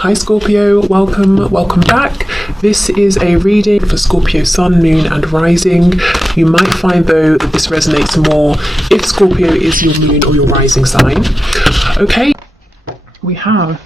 Hi Scorpio, welcome back. This is a reading for Scorpio Sun, Moon and Rising. You might find though that this resonates more if Scorpio is your moon or your rising sign. Okay, we have,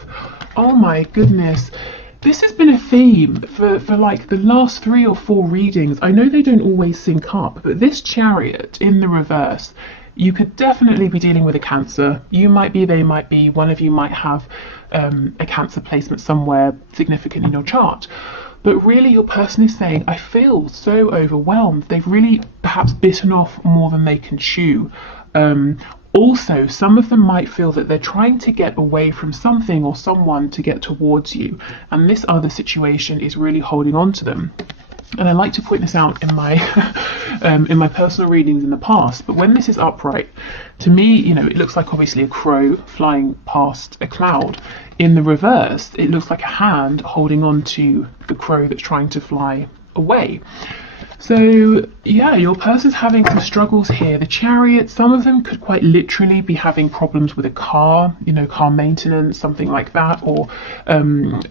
oh my goodness, this has been a theme for like the last 3 or 4 readings. I know they don't always sync up, but this Chariot in the reverse, you could definitely be dealing with a Cancer. You might be, they might be, one of you might have a Cancer placement somewhere significant in your chart. But really your person is saying, I feel so overwhelmed. They've really perhaps bitten off more than they can chew. Also, some of them might feel that they're trying to get away from something or someone to get towards you. And this other situation is really holding on to them. And I like to point this out in my in my personal readings in the past, but when this is upright, to me, you know, it looks like obviously a crow flying past a cloud. In the reverse, it looks like a hand holding on to the crow that's trying to fly away. So yeah, your person's having some struggles here. The Chariot, some of them could quite literally be having problems with a car, you know, car maintenance, something like that, or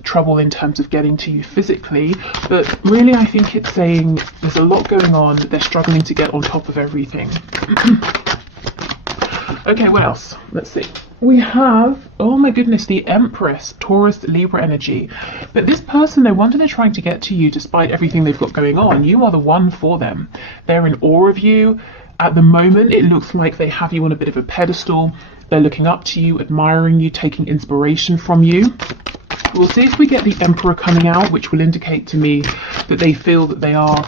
trouble in terms of getting to you physically. But really, I think it's saying there's a lot going on. They're struggling to get on top of everything. Okay, what else? Let's see. We have, oh my goodness, the Empress, Taurus, Libra energy. But this person, they're wanting to trying to get to you despite everything they've got going on. You are the one for them. They're in awe of you. At the moment, it looks like they have you on a bit of a pedestal. They're looking up to you, admiring you, taking inspiration from you. We'll see if we get the Emperor coming out, which will indicate to me that they feel that they are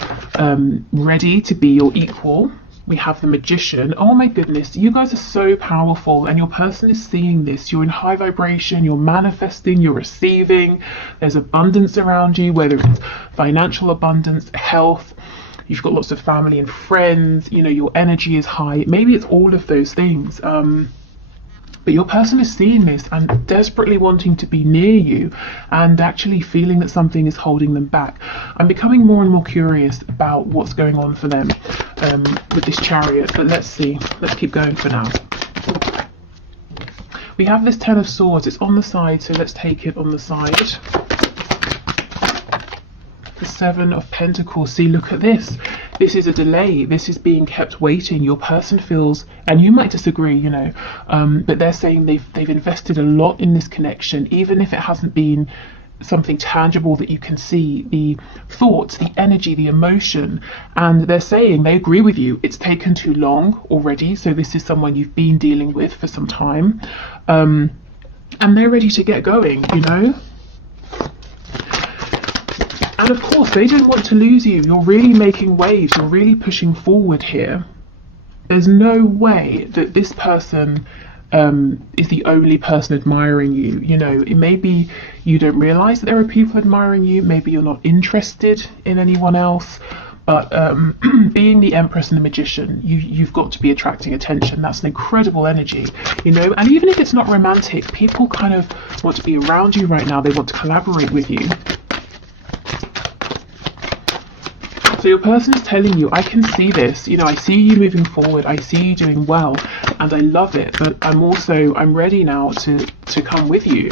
ready to be your equal. We have the Magician. Oh my goodness, you guys are so powerful and your person is seeing this. You're in high vibration, you're manifesting, you're receiving. There's abundance around you, whether it's financial abundance, health, you've got lots of family and friends, you know, your energy is high. Maybe it's all of those things. But your person is seeing this and desperately wanting to be near you and actually feeling that something is holding them back. I'm becoming more and more curious about what's going on for them with this Chariot, but let's see. Let's keep going for now. We have this Ten of Swords. It's on the side, so let's take it on the side. The Seven of Pentacles. See, look at this. This is a delay. This is being kept waiting. Your person feels, and you might disagree, you know, but they're saying they've invested a lot in this connection, even if it hasn't been something tangible that you can see, the thoughts, the energy, the emotion, and they're saying they agree with you. It's taken too long already. So this is someone you've been dealing with for some time, and they're ready to get going, you know. And of course, they don't want to lose you. You're really making waves. You're really pushing forward here. There's no way that this person is the only person admiring you. You know, it may be you don't realize that there are people admiring you. Maybe you're not interested in anyone else. But being the Empress and the Magician, you've got to be attracting attention. That's an incredible energy, you know. And even if it's not romantic, people kind of want to be around you right now. They want to collaborate with you. So your person is telling you, I can see this, you know, I see you moving forward, I see you doing well, and I love it, but I'm ready now to come with you.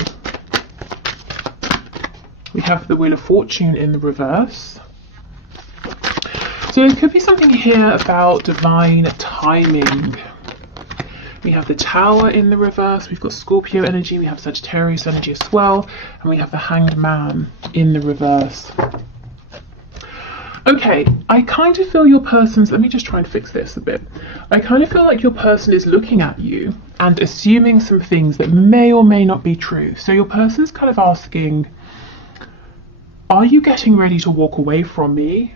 We have the Wheel of Fortune in the reverse. So it could be something here about divine timing. We have the Tower in the reverse, we've got Scorpio energy, we have Sagittarius energy as well, and we have the Hanged Man in the reverse. Okay, I kind of feel your person's, let me just try and fix this a bit. I kind of feel like your person is looking at you and assuming some things that may or may not be true. So your person's kind of asking, are you getting ready to walk away from me?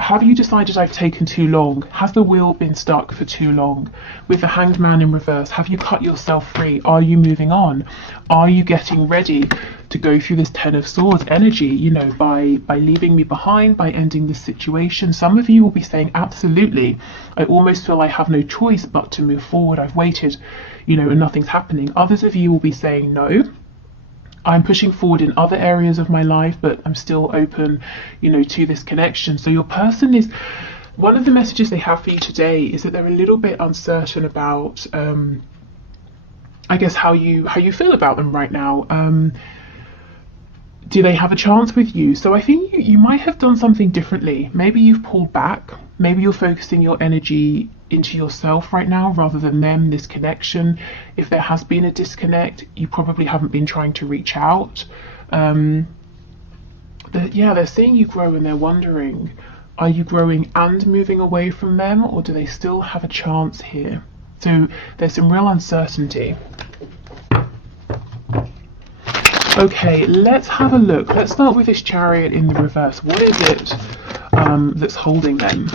Have you decided I've taken too long? Has the wheel been stuck for too long? With the Hanged Man in reverse, have you cut yourself free? Are you moving on? Are you getting ready to go through this Ten of Swords energy, you know, by leaving me behind, by ending this situation? Some of you will be saying, absolutely. I almost feel I have no choice but to move forward. I've waited, you know, and nothing's happening. Others of you will be saying, no. I'm pushing forward in other areas of my life, but I'm still open, you know, to this connection. So your person is, one of the messages they have for you today is that they're a little bit uncertain about, I guess, how you feel about them right now. do they have a chance with you? So I think you might have done something differently. Maybe you've pulled back. Maybe you're focusing your energy into yourself right now rather than them, this connection. If there has been a disconnect, you probably haven't been trying to reach out. They're seeing you grow and they're wondering, are you growing and moving away from them, or do they still have a chance here? So there's some real uncertainty. Okay, let's have a look. Let's start with this Chariot in the reverse. What is it that's holding them?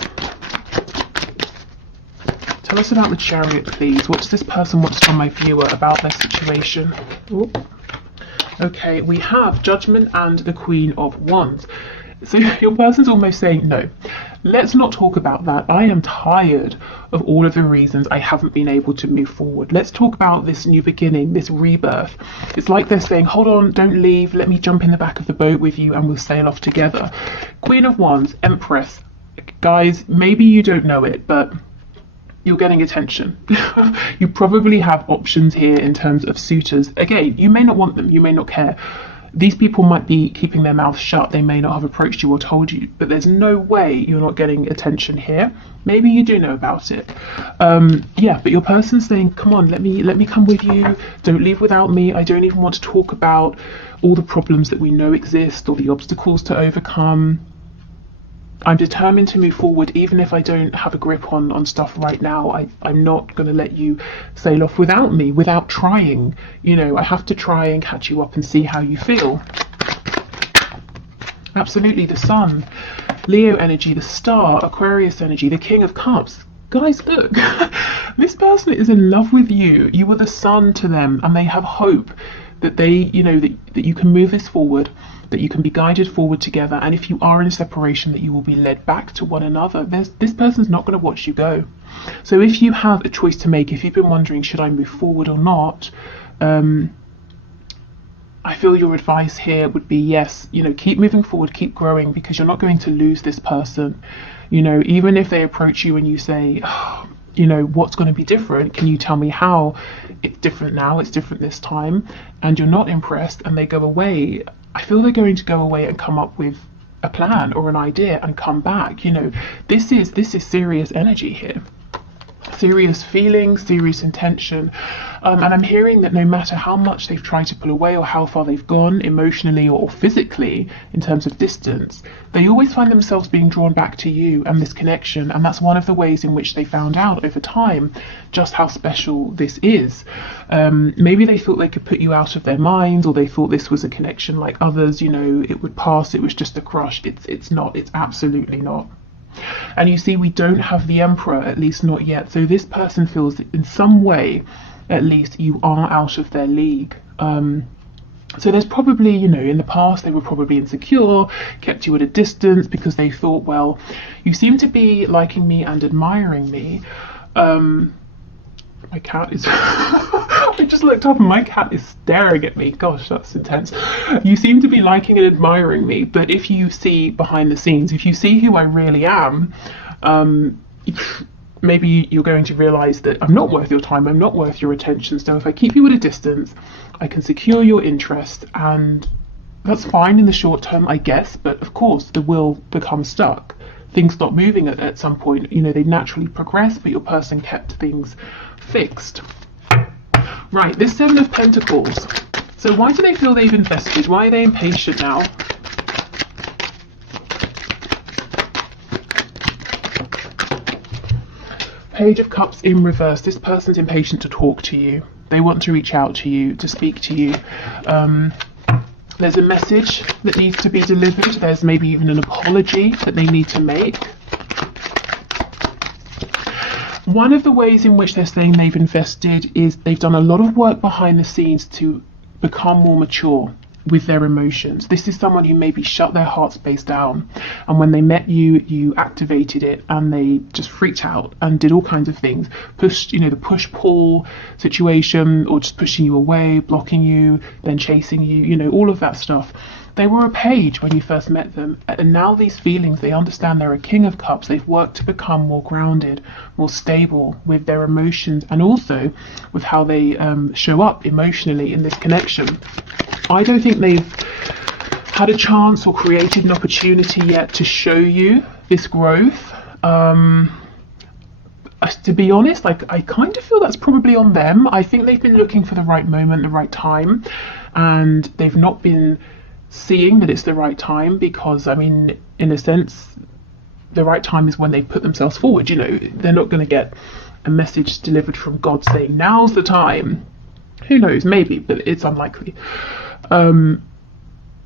Tell us about the Chariot, please. What does this person want to tell my viewer about their situation? Ooh. Okay, we have Judgment and the Queen of Wands. So your person's almost saying, no, let's not talk about that. I am tired of all of the reasons I haven't been able to move forward. Let's talk about this new beginning, this rebirth. It's like they're saying, hold on, don't leave. Let me jump in the back of the boat with you and we'll sail off together. Queen of Wands, Empress. Guys, maybe you don't know it, but you're getting attention. You probably have options here in terms of suitors. Again, you may not want them, you may not care. These people might be keeping their mouths shut, they may not have approached you or told you, but there's no way you're not getting attention here. Maybe you do know about it. But your person's saying, come on, let me come with you, don't leave without me. I don't even want to talk about all the problems that we know exist or the obstacles to overcome. I'm determined to move forward even if I don't have a grip on stuff right now. I'm not going to let you sail off without me, without trying. You know, I have to try and catch you up and see how you feel. Absolutely, the Sun, Leo energy, the Star, Aquarius energy, the King of Cups. Guys, look, this person is in love with you. You are the sun to them and they have hope that that you can move this forward, that you can be guided forward together, and if you are in separation, that you will be led back to one another. This person's not going to watch you go. So if you have a choice to make, if you've been wondering, should I move forward or not, I feel your advice here would be yes, keep moving forward, keep growing, because you're not going to lose this person. Even if they approach you and you say, what's going to be different? Can you tell me how it's different now? It's different this time. And you're not impressed and they go away. I feel they're going to go away and come up with a plan or an idea and come back. This is serious energy here. Serious feelings, serious intention. And I'm hearing that no matter how much they've tried to pull away or how far they've gone emotionally or physically in terms of distance, they always find themselves being drawn back to you and this connection. And that's one of the ways in which they found out over time just how special this is. Maybe they thought they could put you out of their minds, or they thought this was a connection like others, it would pass, it was just a crush. It's not, it's absolutely not. And you see, we don't have the Emperor, at least not yet. So this person feels that in some way, at least, you are out of their league. So there's probably, in the past, they were probably insecure, kept you at a distance because they thought, well, you seem to be liking me and admiring me. My cat is... I just looked up and my cat is staring at me. Gosh, that's intense. You seem to be liking and admiring me, but if you see behind the scenes, if you see who I really am, maybe you're going to realise that I'm not worth your time, I'm not worth your attention. So if I keep you at a distance, I can secure your interest, and that's fine in the short term, I guess, but of course the will becomes stuck. Things stop moving at some point. They naturally progress, but your person kept things fixed. Right, this Seven of Pentacles. So why do they feel they've invested? Why are they impatient now? Page of Cups in reverse. This person's impatient to talk to you. They want to reach out to you, to speak to you. There's a message that needs to be delivered. There's maybe even an apology that they need to make. One of the ways in which they're saying they've invested is they've done a lot of work behind the scenes to become more mature with their emotions. This is someone who maybe shut their heart space down, and when they met you, you activated it and they just freaked out and did all kinds of things. Pushed, the push-pull situation, or just pushing you away, blocking you, then chasing you, all of that stuff. They were a page when you first met them, and now these feelings, they understand they're a King of Cups. They've worked to become more grounded, more stable with their emotions, and also with how they show up emotionally in this connection. I don't think they've had a chance or created an opportunity yet to show you this growth. To be honest, like, I kind of feel that's probably on them. I think they've been looking for the right moment, the right time, and they've not been seeing that it's the right time, because, I mean, in a sense, the right time is when they put themselves forward. You know, they're not going to get a message delivered from God saying, now's the time. Who knows, maybe, but it's unlikely.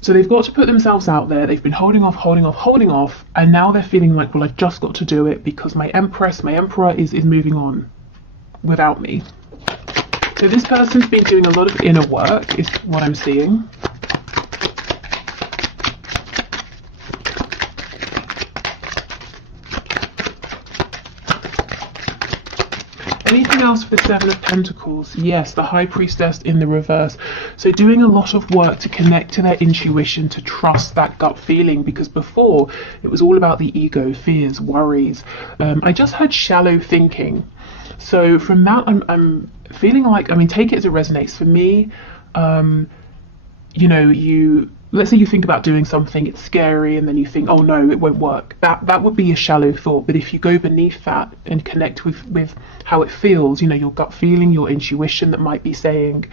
So they've got to put themselves out there. They've been holding off, and now they're feeling like, well, I've just got to do it because my emperor is moving on without me. So this person's been doing a lot of inner work, is what I'm seeing. Anything else for the Seven of Pentacles? Yes, the High Priestess in the reverse. So doing a lot of work to connect to their intuition, to trust that gut feeling, because before it was all about the ego, fears, worries. I just heard shallow thinking. So from that, I'm feeling like, I mean, take it as it resonates. For me, you know, let's say you think about doing something, it's scary, and then you think, oh no, it won't work. That would be a shallow thought. But if you go beneath that and connect with how it feels, you know, your gut feeling, your intuition that might be saying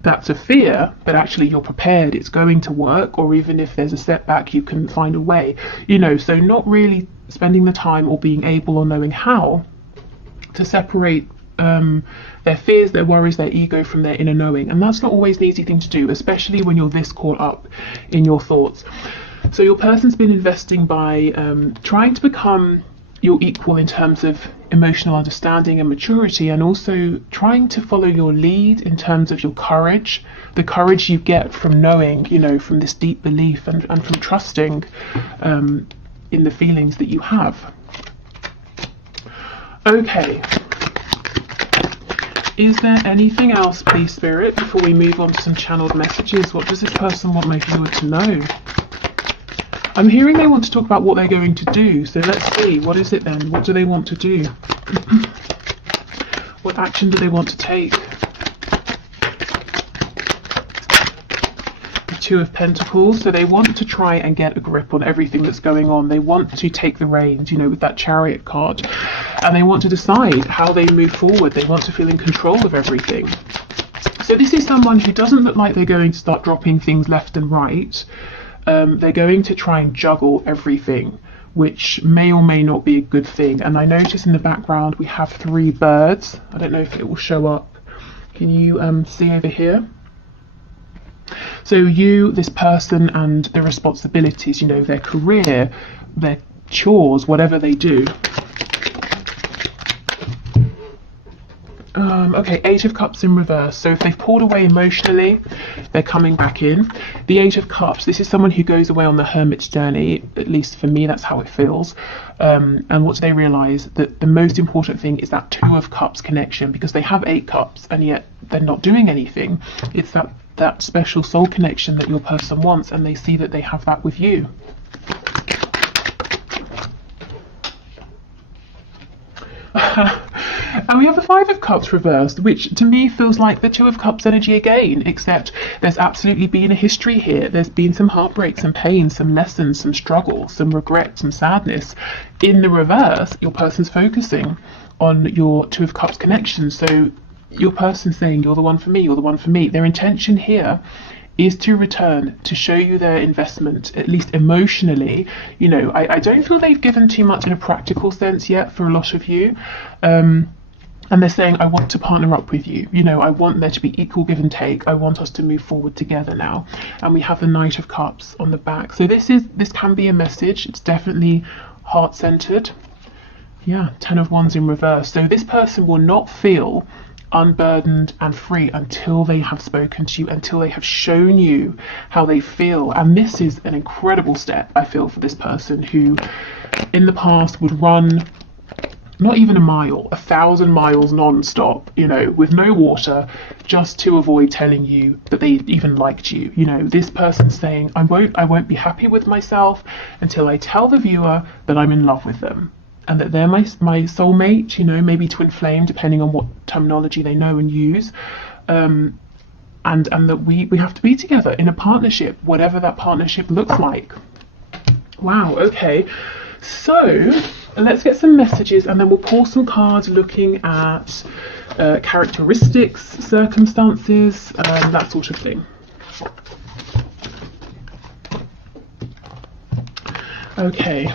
that's a fear, but actually you're prepared, it's going to work, or even if there's a setback, you can find a way, you know. So not really spending the time or being able or knowing how to separate their fears, their worries, their ego from their inner knowing. And that's not always an easy thing to do, especially when you're this caught up in your thoughts. So your person's been investing by trying to become your equal in terms of emotional understanding and maturity, and also trying to follow your lead in terms of your courage, the courage you get from knowing, you know, from this deep belief and from trusting in the feelings that you have. Okay. Is there anything else, please, Spirit, before we move on to some channeled messages? What does this person want my viewer to know? I'm hearing they want to talk about what they're going to do. So let's see. What is it then? What do they want to do? What action do they want to take? The Two of Pentacles. So they want to try and get a grip on everything that's going on. They want to take the reins, you know, with that Chariot card. And they want to decide how they move forward. They want to feel in control of everything. So this is someone who doesn't look like they're going to start dropping things left and right. They're going to try and juggle everything, which may or may not be a good thing. And I notice in the background we have 3 birds. I don't know if it will show up. Can you see over here? So you, this person, and the responsibilities, you know, their career, their chores, whatever they do. Okay, 8 of Cups in reverse. So if they've pulled away emotionally, they're coming back in. The 8 of Cups, this is someone who goes away on the hermit's journey. At least for me, that's how it feels. And what do they realise? That the most important thing is that 2 of Cups connection, because they have 8 cups and yet they're not doing anything. It's that special soul connection that your person wants, and they see that they have that with you. And we have the 5 of Cups reversed, which to me feels like the 2 of Cups energy again, except there's absolutely been a history here. There's been some heartbreak, some pain, some lessons, some struggle, some regret, some sadness. In the reverse, your person's focusing on your 2 of Cups connection. So your person's saying, you're the one for me, you're the one for me. Their intention here is to return, to show you their investment, at least emotionally. You know, I don't feel they've given too much in a practical sense yet for a lot of you. And they're saying, I want to partner up with you. You know, I want there to be equal give and take. I want us to move forward together now. And we have the Knight of Cups on the back. So this can be a message. It's definitely heart-centered. Yeah, 10 of Wands in reverse. So this person will not feel unburdened and free until they have spoken to you, until they have shown you how they feel. And this is an incredible step, I feel, for this person who in the past would run not even a mile, 1,000 miles non-stop, you know, with no water, just to avoid telling you that they even liked you. You know, this person's saying, I won't be happy with myself until I tell the viewer that I'm in love with them, and that they're my soulmate, you know, maybe twin flame, depending on what terminology they know and use. and that we have to be together in a partnership, whatever that partnership looks like. Wow, okay. So let's get some messages, and then we'll pull some cards looking at characteristics, circumstances, that sort of thing. Okay.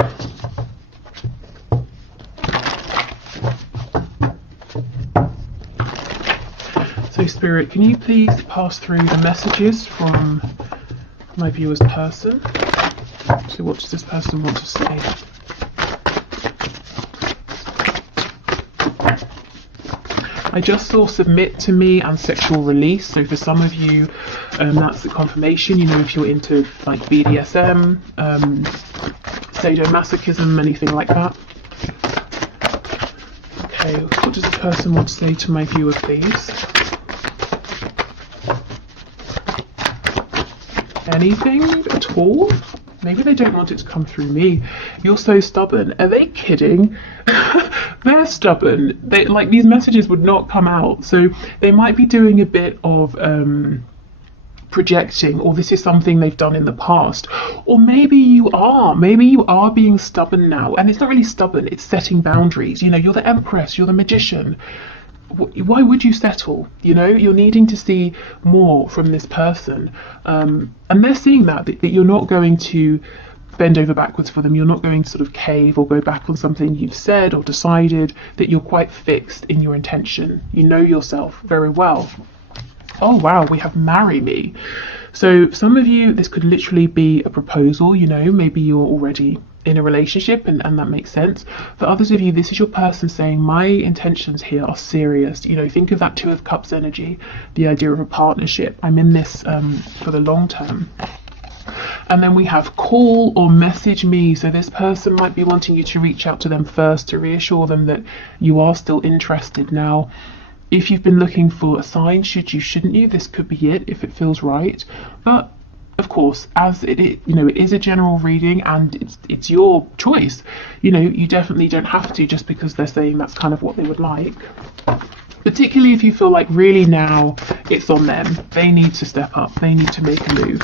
So Spirit, can you please pass through the messages from my viewer's person? So what does this person want to say? I just saw submit to me and sexual release. So for some of you, that's the confirmation. You know, if you're into like BDSM, sadomasochism, anything like that. Okay, what does this person want to say to my viewer, please? Anything at all? Maybe they don't want it to come through me. You're so stubborn. Are they kidding? They're stubborn. They, like, these messages would not come out. So they might be doing a bit of projecting, or this is something they've done in the past. Or maybe you are being stubborn now. And it's not really stubborn, it's setting boundaries. You know, you're the Empress, you're the Magician. Why would you settle? You know, you're needing to see more from this person, and they're seeing that you're not going to bend over backwards for them. You're not going to sort of cave or go back on something you've said or decided, that you're quite fixed in your intention. You know yourself very well. Oh wow, we have marry me. So some of you, this could literally be a proposal. You know, maybe you're already in a relationship and that makes sense. For others of you, this is your person saying, my intentions here are serious. You know, think of that Two of Cups energy, the idea of a partnership. I'm in this for the long term. And then we have call or message me. So this person might be wanting you to reach out to them first to reassure them that you are still interested. Now, if you've been looking for a sign, shouldn't you, this could be it if it feels right. But of course, as it is a general reading and it's your choice. You know, you definitely don't have to just because they're saying that's kind of what they would like. Particularly if you feel like really now it's on them. They need to step up. They need to make a move.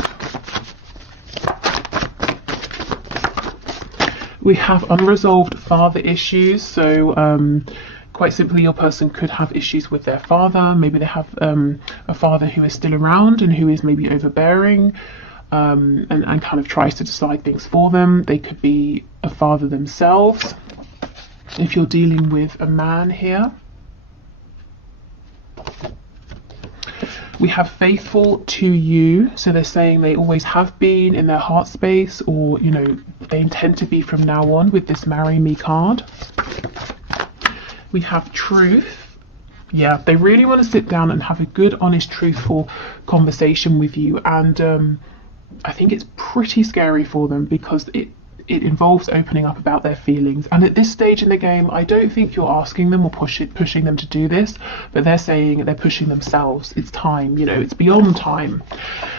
We have unresolved father issues. So quite simply, your person could have issues with their father. Maybe they have a father who is still around and who is maybe overbearing, and kind of tries to decide things for them. They could be a father themselves. If you're dealing with a man here. We have faithful to you. So they're saying they always have been in their heart space, or, you know, they intend to be from now on with this marry me card. We have truth. Yeah, they really want to sit down and have a good, honest, truthful conversation with you. And I think it's pretty scary for them because it involves opening up about their feelings. And at this stage in the game, I don't think you're asking them or pushing them to do this, but they're saying they're pushing themselves. It's time, you know, it's beyond time.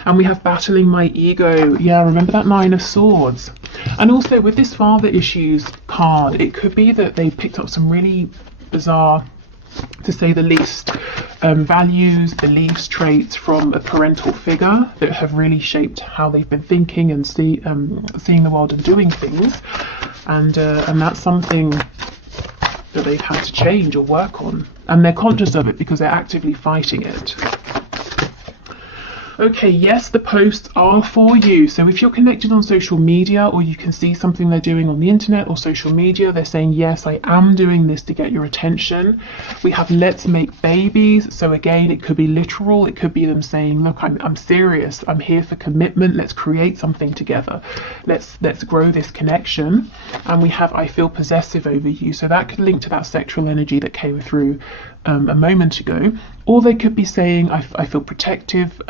And we have battling my ego. Yeah, remember that Nine of Swords. And also with this father issues card, it could be that they picked up some really bizarre, to say the least, values, beliefs, traits from a parental figure that have really shaped how they've been thinking and seeing the world and doing things, and that's something that they've had to change or work on, and they're conscious of it because they're actively fighting it. Okay, yes, the posts are for you. So if you're connected on social media, or you can see something they're doing on the internet or social media, they're saying, yes, I am doing this to get your attention. We have let's make babies. So again, it could be literal. It could be them saying, look, I'm serious. I'm here for commitment. Let's create something together. Let's grow this connection. And we have I feel possessive over you. So that could link to that sexual energy that came through a moment ago. Or they could be saying I feel protective.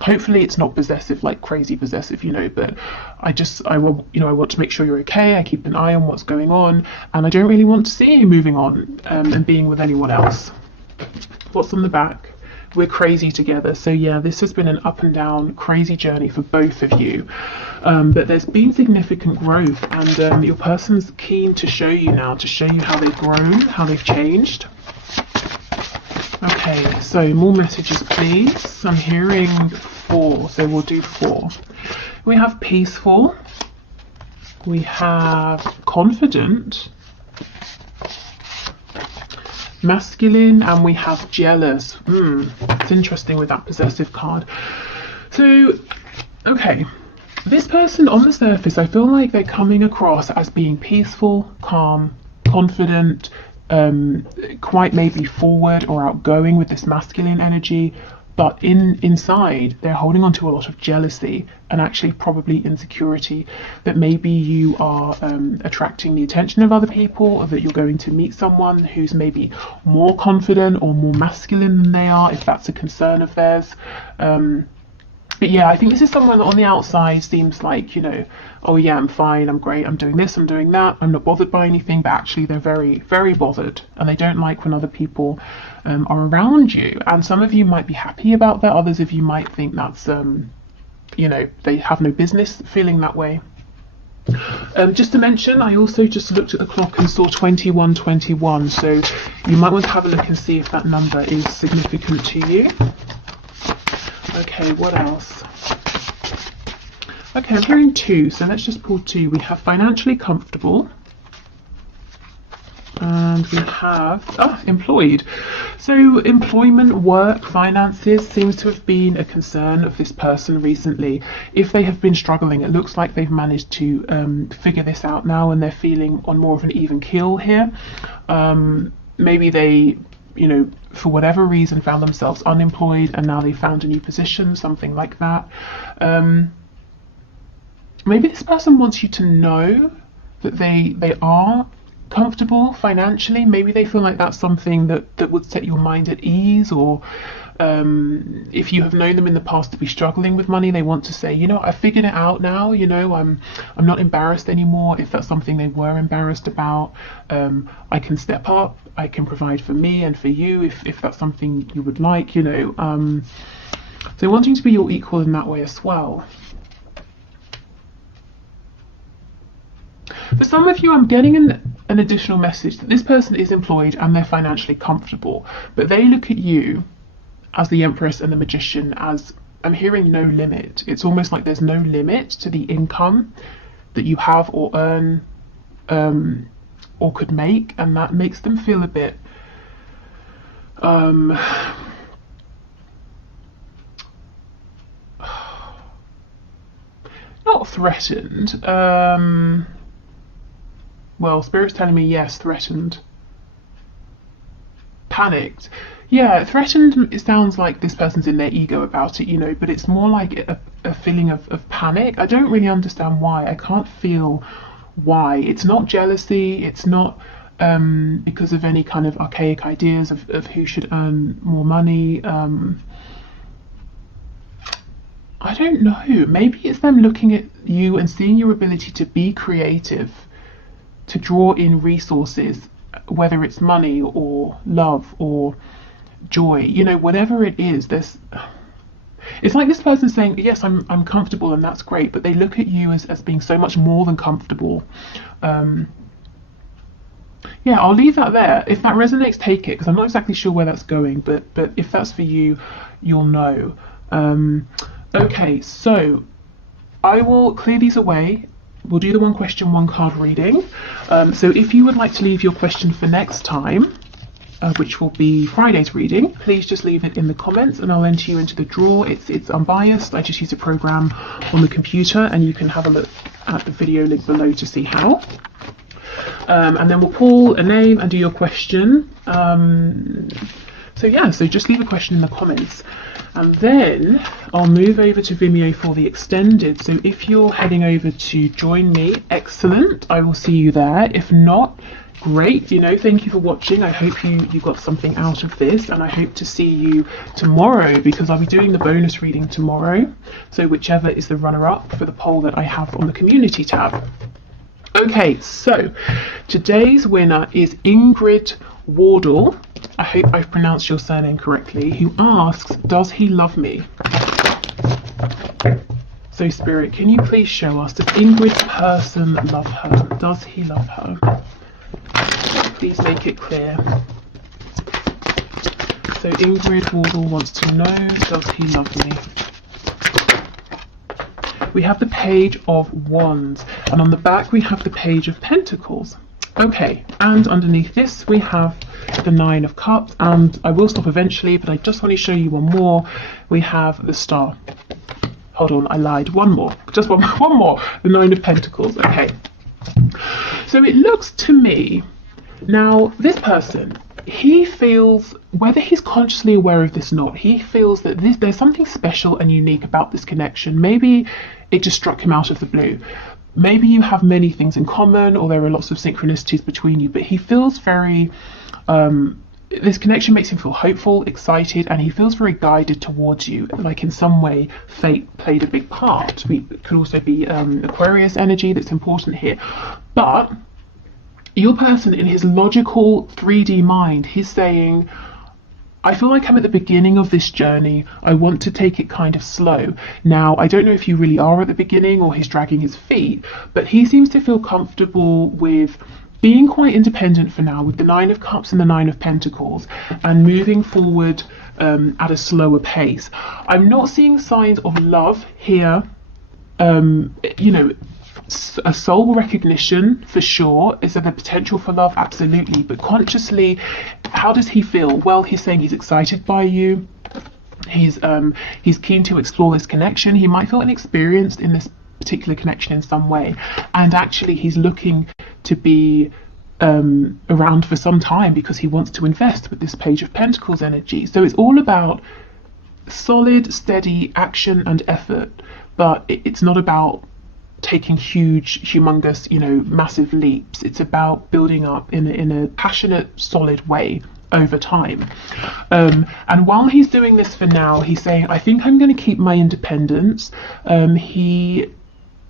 Hopefully it's not possessive, like crazy possessive, you know, but I want to make sure you're okay. I keep an eye on what's going on, and I don't really want to see you moving on and being with anyone else. What's on the back? We're crazy together. So yeah, this has been an up and down crazy journey for both of you, but there's been significant growth, and your person's keen to show you now, to show you how they've grown, how they've changed. Okay, so more messages, please. I'm hearing 4, so we'll do 4. We have peaceful. We have confident, masculine, and we have jealous. It's interesting with that possessive card. So, okay, this person on the surface, I feel like they're coming across as being peaceful, calm, confident, quite maybe forward or outgoing with this masculine energy, but inside they're holding on to a lot of jealousy and actually probably insecurity that maybe you are attracting the attention of other people, or that you're going to meet someone who's maybe more confident or more masculine than they are, if that's a concern of theirs. But yeah, I think this is someone that on the outside seems like, you know, oh yeah, I'm fine, I'm great, I'm doing this, I'm doing that, I'm not bothered by anything, but actually they're very, very bothered, and they don't like when other people are around you. And some of you might be happy about that, others of you might think that's, you know, they have no business feeling that way. Just to mention, I also just looked at the clock and saw 2121, so you might want to have a look and see if that number is significant to you. Okay, what else? Okay, I'm hearing 2, so let's just pull 2. We have financially comfortable, and we have employed. So employment, work, finances seems to have been a concern of this person recently. If they have been struggling, it looks like they've managed to figure this out now, and they're feeling on more of an even keel here. Maybe they, you know, for whatever reason found themselves unemployed and now they found a new position, something like that. Maybe this person wants you to know that they are comfortable financially. Maybe they feel like that's something that would set your mind at ease, or if you have known them in the past to be struggling with money, they want to say, you know, I figured it out now, you know, I'm not embarrassed anymore. If that's something they were embarrassed about, I can step up, I can provide for me and for you if that's something you would like, you know. So wanting to be your equal in that way as well. For some of you, I'm getting an additional message that this person is employed and they're financially comfortable, but they look at you as the Empress and the Magician as, I'm hearing no limit. It's almost like there's no limit to the income that you have or earn or could make, and that makes them feel a bit not threatened. Well, Spirit's telling me yes, threatened. Panicked. Yeah, threatened, it sounds like this person's in their ego about it, you know, but it's more like a feeling of panic. I don't really understand why. I can't feel why. It's not jealousy. It's not because of any kind of archaic ideas of who should earn more money. I don't know. Maybe it's them looking at you and seeing your ability to be creative, to draw in resources, whether it's money or love or joy, you know, whatever it is. It's like this person saying, yes, I'm comfortable and that's great, but they look at you as being so much more than comfortable. Yeah, I'll leave that there. If that resonates, take it, because I'm not exactly sure where that's going, but if that's for you, you'll know. Okay, so I will clear these away. We'll do the 1 question, 1 card reading. So if you would like to leave your question for next time, which will be Friday's reading, please just leave it in the comments and I'll enter you into the draw. It's unbiased. I just use a program on the computer, and you can have a look at the video link below to see how. And then we'll pull a name and do your question. So yeah, so just leave a question in the comments. And then I'll move over to Vimeo for the extended. So if you're heading over to join me, excellent, I will see you there. If not, great, you know, thank you for watching. I hope you got something out of this, and I hope to see you tomorrow, because I'll be doing the bonus reading tomorrow. So whichever is the runner-up for the poll that I have on the community tab. Okay, so today's winner is Ingrid Wardle. I hope I've pronounced your surname correctly, who asks, does he love me? So Spirit, can you please show us, does Ingrid's person love her? Does he love her? Please make it clear. So Ingrid Wardle wants to know, does he love me? We have the Page of Wands, and on the back we have the Page of Pentacles. Okay, and underneath this we have the Nine of Cups, and I will stop eventually, but I just want to show you one more. We have the Star. Hold on, I lied. One more. Just one more. The Nine of Pentacles. Okay. So it looks to me, now this person, he feels, whether he's consciously aware of this or not, he feels that there's something special and unique about this connection. Maybe it just struck him out of the blue. Maybe you have many things in common, or there are lots of synchronicities between you, but he feels very, this connection makes him feel hopeful, excited, and he feels very guided towards you. Like in some way, fate played a big part. It could also be Aquarius energy that's important here. But your person, in his logical 3D mind, he's saying, I feel like I'm at the beginning of this journey. I want to take it kind of slow. Now, I don't know if you really are at the beginning or he's dragging his feet, but he seems to feel comfortable with being quite independent for now, with the Nine of Cups and the Nine of Pentacles, and moving forward at a slower pace. I'm not seeing signs of love here. You know, a soul recognition for sure. Is there the potential for love? Absolutely. But consciously, how does he feel? Well, he's saying he's excited by you. He's keen to explore this connection. He might feel inexperienced in this particular connection in some way, and actually he's looking to be around for some time because he wants to invest with this Page of Pentacles energy. So it's all about solid, steady action and effort, but it's not about taking huge, humongous, you know, massive leaps. It's about building up in a passionate, solid way over time. And while he's doing this for now, he's saying, I think I'm going to keep my independence. He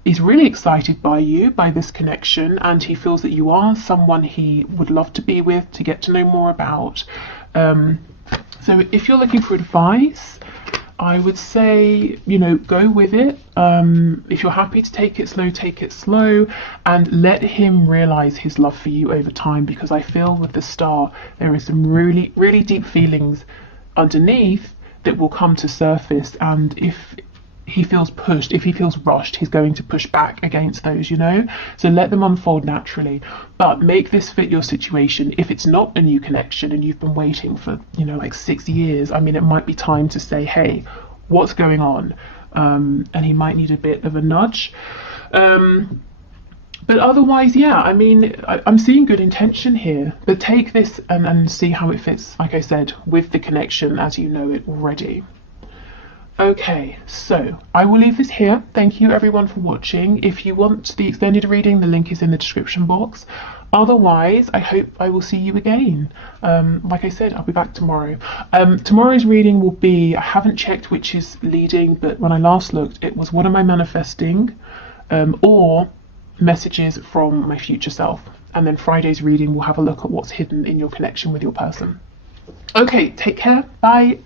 is really excited by you, by this connection, and he feels that you are someone he would love to be with, to get to know more about. So if you're looking for advice, I would say, you know, go with it. If you're happy to take it slow, and let him realize his love for you over time, because I feel with the Star, there is some really, really deep feelings underneath that will come to surface. And if he feels pushed, if he feels rushed, he's going to push back against those, you know. So let them unfold naturally, but make this fit your situation. If it's not a new connection and you've been waiting for, you know, like 6 years, I mean, it might be time to say, hey, what's going on? And he might need a bit of a nudge. But otherwise, yeah, I mean, I'm seeing good intention here, but take this and see how it fits, like I said, with the connection as you know it already. Okay, so I will leave this here. Thank you everyone for watching. If you want the extended reading, the link is in the description box. Otherwise, I hope I will see you again. Like I said, I'll be back tomorrow. Tomorrow's reading will be, I haven't checked which is leading, but when I last looked, it was what am I manifesting, or messages from my future self. And then Friday's reading will have a look at what's hidden in your connection with your person. Okay, take care. Bye.